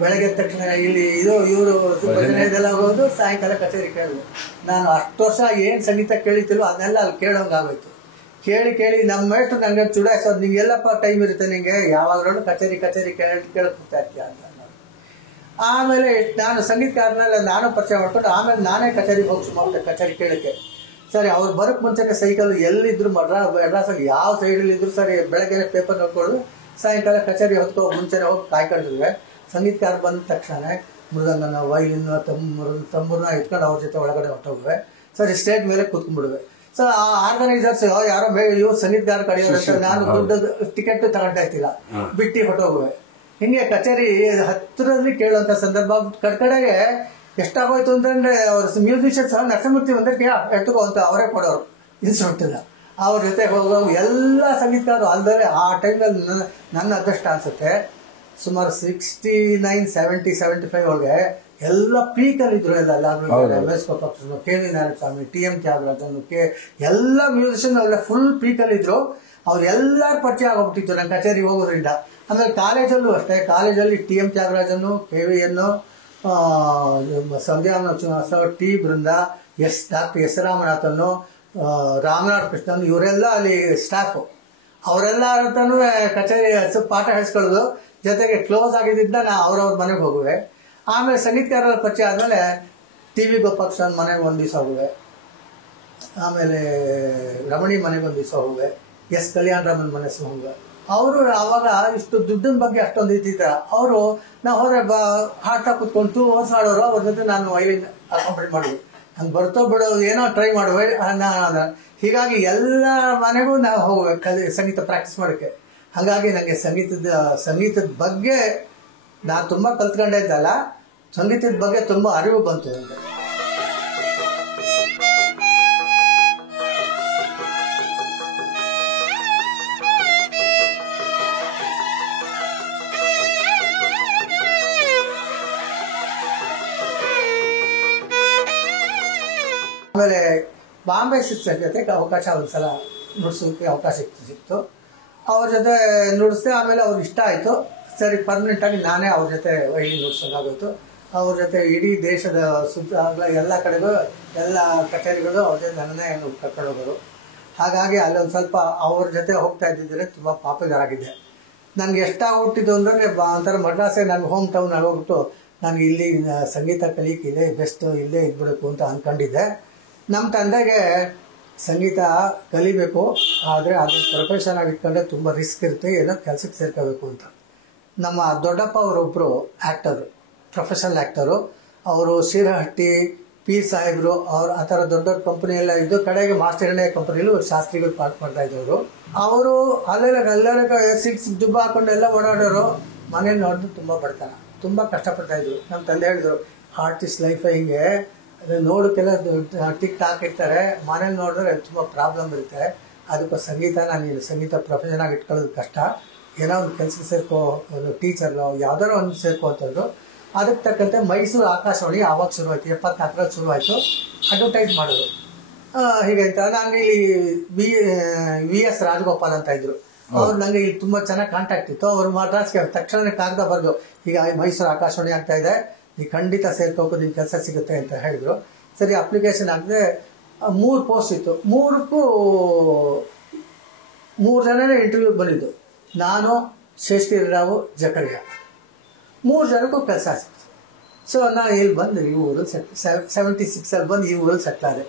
ಬೆಳಗ್ಗೆ ತಕ್ಷಣ ಇಲ್ಲಿ ಇವರು ಭಜನೆ ಇದೆಲ್ಲ ಹೋಗೋದು, ಸಾಯಂಕಾಲ ಕಚೇರಿ ಕೇಳೋದು. ನಾನು 10 ವರ್ಷ ಏನು ಸಂಗೀತ ಕೇಳಿತಿಲ್ವೋ ಅದನ್ನೆಲ್ಲ ಅಲ್ಲಿ ಕೇಳೋಂಗಾಗೋಯ್ತು. ಕೇಳಿ ನಮ್ಮ ಮೇಷ್ಟ್ರು ನನಗೆ ಚುಡಾಯಿಸೋದು, ನಿಂಗೆ ಎಲ್ಲಪ್ಪ ಟೈಮ್ ಇರುತ್ತೆ, ನಿಂಗೆ ಯಾವಾಗಲೂ ಕಚೇರಿ ಕೇಳ್ತಾ ಇರ್ತೀಯ ಅಂತ. ಆಮೇಲೆ ನಾನು ಸಂಗೀತಗಾರನೆಲ್ಲ ನಾನು ಪರಿಚಯ ಮಾಡ್ಕೊಂಡು ಆಮೇಲೆ ನಾನೇ ಕಚೇರಿಗೆ ಹೋಗಿ ಸುಮಾರು ಕಚೇರಿ ಕೇಳೋಕ್ಕೆ. ಸರಿ ಅವ್ರು ಬರೋಕ್ಕೆ ಮುಂಚೆಗೆ ಸೈಕಲ್ ಎಲ್ಲಿದ್ರು ಮಡ್ರಾಸಲ್ಲಿ ಯಾವ ಸೈಡಲ್ಲಿದ್ರು ಸರಿ ಬೆಳಗ್ಗೆ ಪೇಪರ್ ನೋಡ್ಕೊಳ್ಳೋದು, ಸಾಯಂಕಾಲ ಕಚೇರಿ ಹೊತ್ಕೊ ಮುಂಚೆನೆ ಹೋಗಿ ಕಾಯ್ಕೊಂಡಿದ್ವಿ. ಸಂಗೀತಗಾರ ಬಂದ ತಕ್ಷಣ ಮೃದಂಗನ ವೈಲಿನ ತಂಬೂರನ್ನ ಎತ್ಕೊಂಡು ಅವ್ರ ಜೊತೆ ಒಳಗಡೆ ಹೊಟ್ಟೋಗುವೆ. ಸರಿ ಸ್ಟೇಜ್ ಮೇಲೆ ಕೂತ್ಕೊಂಡ್ಬಿಡುವೆ. ಸೊ ಆ ಆರ್ಗನೈಸರ್ಸ್ ಯಾರೋ ಇವ್ರು ಸಂಗೀತಗಾರ ಕಡೆಯೋದಂತ ನಾನು ದುಡ್ಡು ಟಿಕೆಟ್ ತಗೊಂತಾ ಇರ್ತಿಲ್ಲ, ಬಿಟ್ಟು ಹೊಟ್ಟೋಗುವೆ. ಹಿಂಗೆ ಕಚೇರಿ ಹತ್ತಿರದಲ್ಲಿ ಕೇಳುವಂಥ ಸಂದರ್ಭ. ಕಡೆಗೆ ಎಷ್ಟಾಗೋಯ್ತು ಅಂತಂದ್ರೆ ಅವ್ರ ಮ್ಯೂಸಿಷಿಯನ್ ಸಹ ನರಸಿಂಹಮೂರ್ತಿ ಒಂದಕ್ಕೆ ಎತ್ತುಕೋ ಅಂತ ಅವರೇ ಕೊಡೋರು ಇನ್ಸ್ಟ್ರೂಮೆಂಟ್ನ. ಅವ್ರ ಜೊತೆ ಹೋಗೋ ಎಲ್ಲ ಸಂಗೀತಗಾರರು ಅಲ್ಲದೆ ಆ ಟೈಮಲ್ಲಿ ನನ್ನ ಅದೃಷ್ಟ ಅನ್ಸುತ್ತೆ ಸುಮಾರು 69, 70, 75 ಒಳಗೆ ಎಲ್ಲ ಪೀಕಲ್ಲಿ ಇದ್ರು. ಎಲ್ಲ MS Gopalakrishna, KV Narayanaswamy, TM Thyagarajan, ಎಲ್ಲ ಮ್ಯೂಸಿಷಿಯನ್ ಅವೆಲ್ಲ ಫುಲ್ ಪೀಕಲ್ಲಿ ಇದ್ರು. ಅವ್ರೆಲ್ಲರ ಪರಿಚಯ ಆಗೋಗ್ಬಿಟ್ಟಿತ್ತು ನನ್ನ ಕಚೇರಿಗೆ ಹೋಗೋದ್ರಿಂದ. ಆಮೇಲೆ ಕಾಲೇಜಲ್ಲೂ ಅಷ್ಟೇ, ಕಾಲೇಜಲ್ಲಿ TM ತ್ಯಾಗರಾಜನ್ನು, KVN, ಸಂಧ್ಯಾನ sir, T Brinda, doctor S ರಾಮನಾಥನ್ನು, ರಾಮನಾಥ್ ಕೃಷ್ಣನ್, ಇವರೆಲ್ಲ ಅಲ್ಲಿ ಸ್ಟಾಫು. ಅವರೆಲ್ಲ ಹತ್ರನೂ ಕಚೇರಿ ಪಾಠ ಹೇಳಿಸ್ಕೊಳ್ಳೋದು. ಜೊತೆಗೆ ಕ್ಲೋಸ್ ಆಗಿದ್ದರಿಂದ ನಾ ಅವ್ರವ್ರ ಮನೆಗೆ ಹೋಗುವೆ. ಆಮೇಲೆ ಸಂಗೀತಗಾರರ ಪರಿಚಯ ಆದಮೇಲೆ TV ಗೋಪಾಲಕೃಷ್ಣನ್ ಮನೆಗೆ ಒಂದು ದಿವಸ ಹೋಗುವೆ. ಆಮೇಲೆ ರಮಣಿ ಮನೆಗೆ ಒಂದು ದಿವಸ ಹೋಗುವೆ. S ಕಲ್ಯಾಣರಾಮನ್ ಮನೆ ಹೋಗುವೆ. ಅವರು ಆವಾಗ ಇಷ್ಟು ದುಡ್ಡಿನ ಬಗ್ಗೆ ಅಷ್ಟೊಂದು ಇದ್ದಿದ್ದ. ಅವರು ನಾವು ಹೋದ್ರೆ ಹಾಡ್ತಾ ಕೂತ್ಕೊಂಡು 2 hours ಆಡೋರು. ಅವ್ರ ಜೊತೆ ನಾನು ವೈಲಿನ್ ಅಕಾಂಪೇಟ್ ಮಾಡಿದ್ವಿ. ಹಂಗೆ ಬರ್ತೋ ಬಿಡೋದು ಏನೋ ಟ್ರೈ ಮಾಡುವೆ. ಹೀಗಾಗಿ ಎಲ್ಲ ಮನೆಗೂ ನಾವು ಹೋಗುವೆ ಸಂಗೀತ ಪ್ರಾಕ್ಟೀಸ್ ಮಾಡೋಕ್ಕೆ. ಹಾಗಾಗಿ ನನಗೆ ಸಂಗೀತದ ಬಗ್ಗೆ ನಾನು ತುಂಬ ಕಲ್ತ್ಕೊಂಡೇ ಇದ್ದಲ್ಲ, ಸಂಗೀತದ ಬಗ್ಗೆ ತುಂಬ ಅರಿವು ಬಂತು ನನಗೆ. ಆಮೇಲೆ ಬಾಂಬೆ ಶಿಕ್ಷಕರ ಜೊತೆ ಅವಕಾಶ ಒಂದ್ಸಲ ನುಡ್ಸೋಕ್ಕೆ ಅವಕಾಶ ಸಿಕ್ತು. ಅವ್ರ ಜೊತೆ ನುಡಿಸ್ದೆ. ಆಮೇಲೆ ಅವ್ರಿಗೆ ಇಷ್ಟ ಆಯಿತು. ಸರಿ ಪರ್ಮನೆಂಟಾಗಿ ನಾನೇ ಅವ್ರ ಜೊತೆ ವೈಲಿನ್ ನುಡ್ಸೋಕ್ಕಾಗೋಯ್ತು. ಅವ್ರ ಜೊತೆ ಇಡೀ ದೇಶದ ಸುತ್ತ ಎಲ್ಲ ಕಡೆಗೂ ಎಲ್ಲ ಕಚೇರಿಗಳು ಅವ್ರ ಜೊತೆ ನನ್ನನ್ನೇ ಕರ್ಕೊಂಡು ಹೋಗೋರು. ಹಾಗಾಗಿ ಅಲ್ಲೊಂದು ಸ್ವಲ್ಪ ಅವ್ರ ಜೊತೆ ಹೋಗ್ತಾ ಇದ್ದಿದ್ದರೆ ತುಂಬ ಪಾಪ್ಯುಲರ್ ಆಗಿದೆ. ನನಗೆ ಎಷ್ಟಾಗ್ಬಿಟ್ಟಿದ್ದು ಅಂದರೆ ಒಂಥರ ಮಡ್ರಾಸೆ ನನ್ನ ಹೋಮ್ ಟೌನ್ ಆಗೋಗ್ಬಿಟ್ಟು ನನಗೆ ಇಲ್ಲಿ ಸಂಗೀತ ಕಲಿಯಕ್ಕೆ ಇಲ್ಲೇ ಬೆಸ್ಟ್, ಇಲ್ಲೇ ಇದ್ಬಿಡಬೇಕು ಅಂತ ಅಂದ್ಕೊಂಡಿದ್ದೆ. ನಮ್ಮ ತಂದೆಗೆ ಸಂಗೀತ ಕಲಿಬೇಕು, ಆದರೆ ಅದನ್ನು ಪ್ರೊಫೆಷನ್ ಆಗಿ ಇಟ್ಕೊಂಡ್ರೆ ತುಂಬ ರಿಸ್ಕ್ ಇರುತ್ತೆ, ಏನೋ ಕೆಲಸಕ್ಕೆ ಸೇರ್ಕೋಬೇಕು ಅಂತ. ನಮ್ಮ ದೊಡ್ಡಪ್ಪ ಅವರೊಬ್ಬರು ಆ್ಯಕ್ಟರು, ಪ್ರೊಫೆಷನಲ್ ಆ್ಯಕ್ಟರು. ಅವರು ಶಿರಹಟ್ಟಿ, P ಸಾಹೇಬರು, ಅವ್ರು ಆ ಥರ ದೊಡ್ಡ ದೊಡ್ಡ ಕಂಪ್ನಿ ಎಲ್ಲ ಇದ್ದು, ಕಡೆಗೆ ಮಾಸ್ಟರ್ ಎಣ್ಣೆ ಕಂಪ್ನಿಲೂ ಶಾಸ್ತ್ರಿಗಳು ಪಾಠ ಮಾಡ್ತಾ ಇದ್ದವರು. ಅವರು ಅಲ್ಲೆಲ್ಲ 6 ದುಬ್ಬ ಹಾಕೊಂಡು ಎಲ್ಲ ಓಡಾಡೋರು. ಮನೇಲಿ ನೋಡಿದ್ರು ತುಂಬ ಬಡತನ, ತುಂಬ ಕಷ್ಟಪಡ್ತಾಯಿದ್ರು. ನಮ್ಮ ತಂದೆ ಹೇಳಿದ್ರು, ಆರ್ಟಿಸ್ಟ್ ಲೈಫ್ ಹಿಂಗೆ ನೋಡೋಕ್ಕೆಲ್ಲ ಟಿಕ್ ಟಾಕ್ ಇರ್ತಾರೆ, ಮನೇಲಿ ನೋಡಿದ್ರೆ ತುಂಬ ಪ್ರಾಬ್ಲಮ್ ಇರುತ್ತೆ. ಅದಕ್ಕೆ ನೀನು ಸಂಗೀತ ಪ್ರೊಫೆಷನ್ ಆಗಿ ಇಟ್ಕೊಳ್ಳೋದು ಕಷ್ಟ, ಏನೋ ಒಂದು ಕೆಲಸಕ್ಕೆ ಸೇರ್ಕೋ, ಒಂದು ಟೀಚರ್ನೋ ಯಾವುದಾರೋ ಒಂದು ಸೇರ್ಕೋ ಅಂತಂದ್ರು. ಅದಕ್ಕೆ ತಕ್ಕಂತೆ ಮೈಸೂರು ಆಕಾಶವಾಣಿ ಆವಾಗ ಶುರುವಾಯಿತು, 74ರಲ್ಲಿ ಶುರುವಾಯಿತು. ಅಡ್ವರ್ಟೈಸ್ ಮಾಡೋದು ಹೀಗೆ ಅಂತ. ನಾನು ಇಲ್ಲಿ VS ರಾಜಗೋಪಾಲ್ ಅಂತ ಇದ್ರು, ಅವ್ರು ನನಗೆ ಇಲ್ಲಿ ತುಂಬ ಚೆನ್ನಾಗಿ ಕಾಂಟ್ಯಾಕ್ಟ್ ಇತ್ತು. ಅವರು ಮದ್ರಾಸ್ಗೆ ತಕ್ಷಣ ಕಾಗದ ಬರೆದು, ಈಗ ಮೈಸೂರು ಆಕಾಶವಾಣಿ ಆಗ್ತಾ ಇದೆ, ನೀವು ಖಂಡಿತ ಸೇರ್ಕೋಬೇಕು, ನಿಮ್ಗೆ ಕೆಲಸ ಸಿಗುತ್ತೆ ಅಂತ ಹೇಳಿದ್ರು. ಸರಿ, ಅಪ್ಲಿಕೇಶನ್ ಹಾಕಿದ್ರೆ 3 ಪೋಸ್ಟ್ ಇತ್ತು. 3ಕ್ಕೂ 3 ಜನನೇ ಇಂಟರ್ವ್ಯೂ ಬಂದಿದ್ದು. ನಾನು, ಶೇಷಗಿರಿರಾವು, ಜಕರಿಯ, 3 ಜನಕ್ಕೂ ಕೆಲಸ ಸಿಕ್ತು. ಸೊ ನಾನು ಇಲ್ಲಿ ಬಂದು ಈ ಊರಲ್ಲಿ 76 ಬಂದು ಈ ಊರಲ್ಲಿ ಸೆಟ್ಲಾದೆ.